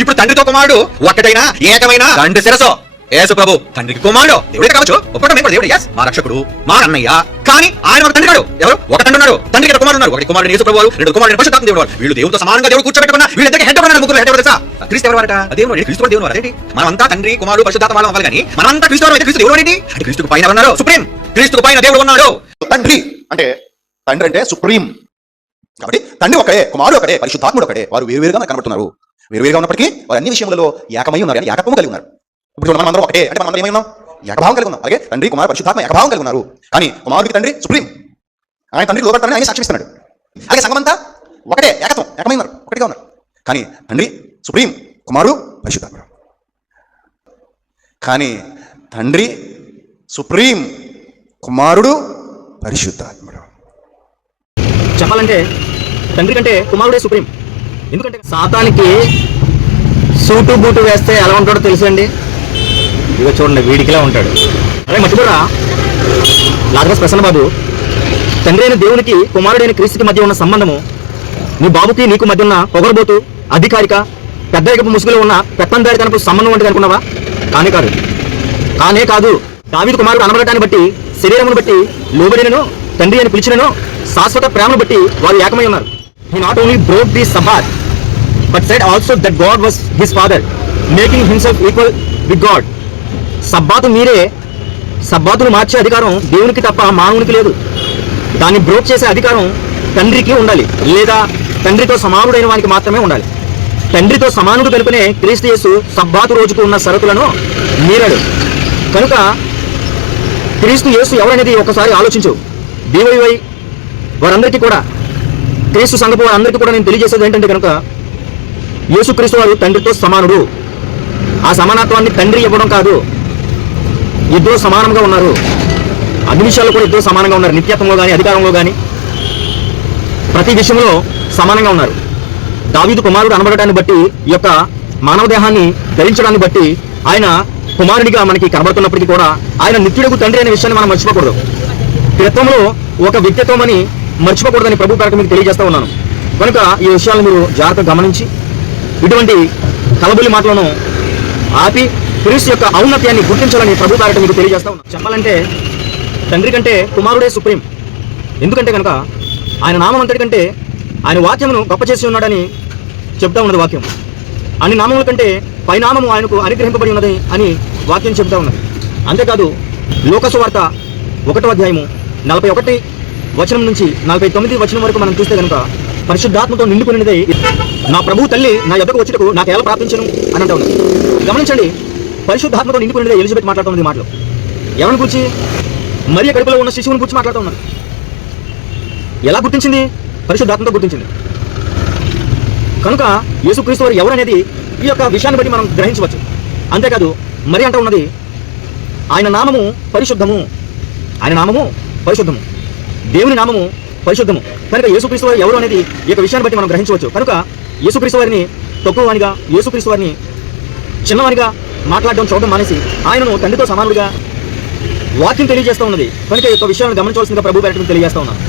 ఇప్పుడు తండ్రితో కుమారుడు ఒక్కటైనా ఏకమైన తండ్రి శిరస్సు యేసు ప్రభు. తండ్రికి కుమారుడు దేవుడే కావచ్చు, ఒక్కటే మేము దేవుడు, yes మా రక్షకుడు మా అన్నయ్య. కానీ ఆయన ఒక తండ్రి కాడు. ఎవరు? ఒక తండ్రి ఉన్నారు, తండ్రికి కుమారుడు ఉన్నారు. ఒకటి కుమారుడు యేసు ప్రభు, రెండు కుమారుడు పరిశుద్ధాత్మ దేవుడు. వీళ్ళు దేవుడితో సమానంగా దేవుడు కూర్చోబెట్టుకున్న వీళ్ళందరికీ హెడ్ ఉన్నారు. ముగ్గురు హెడ్ ఎవరు తెలుసా? క్రీస్తు ఎవరట? దేవుడు. క్రీస్తు దేవుడు అదేంటి? మనమంతా తండ్రి కుమారుడు పరిశుద్ధాత్మ వాళ్ళం అవ్వాలి, కానీ మనమంతా క్రీస్తు అయితే క్రీస్తు దేవుడు ఏంటి అంటే క్రీస్తుకు పైన ఉన్నారు సుప్రీం. క్రీస్తుకు పైన దేవుడు ఉన్నాడు. తండ్రి అంటే సుప్రీం. కాబట్టి తండ్రి ఒకడే, కుమారుడు ఒకడే, పరిశుద్ధాత్ముడు ఒకడే. వారు వేరువేరుగా కనబడుతున్నారు. వేరువేరుగా ఉన్నప్పటికీ వారు అన్ని విషయంలో ఏకమై ఉన్నారు, ఏకత్వం కలిగి ఉన్నారు. ఇప్పుడు మనం అందరం ఒకటే అంటే మనం ఏమై ఉన్నాం? ఏకభావం కలిగి ఉన్నాం. అలాగే తండ్రి కుమారు పరిశుద్ధాత్మ ఏకభావం కలిగి ఉన్నారు. కానీ కుమారుడికి తండ్రి సుప్రీం, ఆయన తండ్రి లోబడతానని ఆయన సాక్షిస్తున్నాడు. అలాగే సంఘమంతా ఒకటే, ఏకత్వం, ఏకమై ఉన్నారు, ఒకటిగా ఉన్నారు. కానీ తండ్రి సుప్రీం, కుమారుడు పరిశుద్ధాత్ముడు. కానీ తండ్రి సుప్రీం, కుమారుడు పరిశుద్ధాత్ముడు. చెప్పాలంటే తండ్రి కంటే కుమారుడే సుప్రీం. ఎందుకంటే సాతానికి సూటు బూటు వేస్తే ఎలా ఉంటాడో తెలుసు అండి. ఇక చూడండి, వీడికిలా ఉంటాడు. అదే మర్చిపోరా లాజరస్ ప్రసన్న బాబు, తండ్రి అయిన దేవునికి కుమారుడైన క్రీస్తుకి మధ్య ఉన్న సంబంధము నీ బాబుకి నీకు మధ్య ఉన్న పొగరబోతు అధికారిక పెద్ద ఎగపు ముసుగులో ఉన్న పెత్తందారితనపు సంబంధం వంటిది అనుకున్నావా? కానే కాదు. దావీదు కుమారుడు అనబడటాన్ని బట్టి, శరీరమును బట్టి, లోబడినను తండ్రి అని పిలిచినను శాశ్వత ప్రేమను బట్టి వారు ఏకమై ఉన్నారు. He not only broke the Sabbath, but said also that God was his father, making himself equal with God. సబ్బాతు మీరే, సబ్బాతును మార్చే అధికారం దేవునికి తప్ప మానవునికి లేదు. దాన్ని బ్రోక్ చేసే అధికారం తండ్రికి ఉండాలి, లేదా తండ్రితో సమానుడైన వానికి మాత్రమే ఉండాలి. తండ్రితో సమానుడు కనుకనే క్రీస్తు యేసు సబ్బాతు రోజుకు ఉన్న షరతులను మీరాడు. కనుక క్రీస్తు యేసు ఎవరనేది ఒకసారి ఆలోచించు. BYY వారందరికీ కూడా, క్రీస్తు సంఘపు వారందరికీ కూడా నేను తెలియజేసేది ఏంటంటే కనుక యేసు క్రీస్తు వారు తండ్రితో సమానుడు. ఆ సమానత్వాన్ని తండ్రి ఇవ్వడం కాదు, ఇద్దరు సమానంగా ఉన్నారు. అన్ని విషయాల్లో కూడా ఇద్దరు సమానంగా ఉన్నారు. నిత్యత్వంలో కానీ, అధికారంలో కానీ, ప్రతి విషయంలో సమానంగా ఉన్నారు. దావీదు కుమారుడు అనబడటాన్ని బట్టి, ఈ యొక్క మానవ దేహాన్ని ధరించడాన్ని బట్టి ఆయన కుమారుడిగా మనకి కనబడుతున్నప్పటికీ కూడా ఆయన నిత్యుడకు తండ్రి అనే విషయాన్ని మనం మర్చిపోకూడదు. త్రిత్వంలో ఒక వ్యక్తిత్వం అని మర్చిపోకూడదని ప్రభు పేరట మీకు తెలియజేస్తా ఉన్నాను. కనుక ఈ విషయాలను మీరు జాగ్రత్తగా గమనించి ఇటువంటి కలబులి మాటలను ఆపి క్రీస్తు యొక్క ఔన్నత్యాన్ని గుర్తించాలని ప్రభు పేరట మీకు తెలియజేస్తా ఉన్నాను. చెప్పాలంటే తండ్రి కంటే కుమారుడే సుప్రీం. ఎందుకంటే కనుక ఆయన నామం అంతటి కంటే ఆయన వాక్యమును గొప్ప చేసి ఉన్నాడని చెప్తా ఉన్నది వాక్యం. అన్ని నామముల కంటే పైనామము ఆయనకు అనుగ్రహింపబడి ఉన్నది అని వాక్యం చెప్తా ఉన్నది. అంతేకాదు లోక సువార్త 1వ అధ్యాయము 41 వచనం నుంచి 49 వచనం వరకు మనం చూస్తే కనుక పరిశుద్ధాత్మతో నిండుకున్నదే నా ప్రభు తల్లి నా యొద్దకు వచ్చుటకు నాకు ఎలా ప్రార్థించను అని అంటా ఉన్నది. గమనించండి, పరిశుద్ధాత్మతో నిండుకున్నదే ఎలిజబెత్ మాట్లాడుతున్నది మాటలు. ఎవరిని గురించి? మరియ కడుపులో ఉన్న శిశువుని గురించి మాట్లాడుతూ ఉన్నారు. ఎలా గుర్తించింది? పరిశుద్ధాత్మతో గుర్తించింది. కనుక యేసుక్రీస్తు వారు ఎవరనేది ఈ యొక్క విషయాన్ని బట్టి మనం గ్రహించవచ్చు. అంతేకాదు మరి అంటూ ఉన్నది ఆయన నామము పరిశుద్ధము, ఆయన నామము పరిశుద్ధము, దేవుని నామము పరిశుద్ధము. కనుక యేసుక్రీస్తు వారు ఎవరు అనేది ఈ యొక్క విషయాన్ని బట్టి మనం గ్రహించవచ్చు. కనుక యేసుక్రీస్తు వారిని తక్కువవానిగా, యేసుక్రీస్తు వారిని చిన్నవానిగా మాట్లాడడం చూడడం మానేసి ఆయనను తండ్రితో సమానుడిగా వాక్యం తెలియజేస్తూ ఉన్నది. కనుక ఈ యొక్క విషయాన్ని గమనించవలసిందిగా ప్రభు పేరట తెలియజేస్తా ఉన్నాను.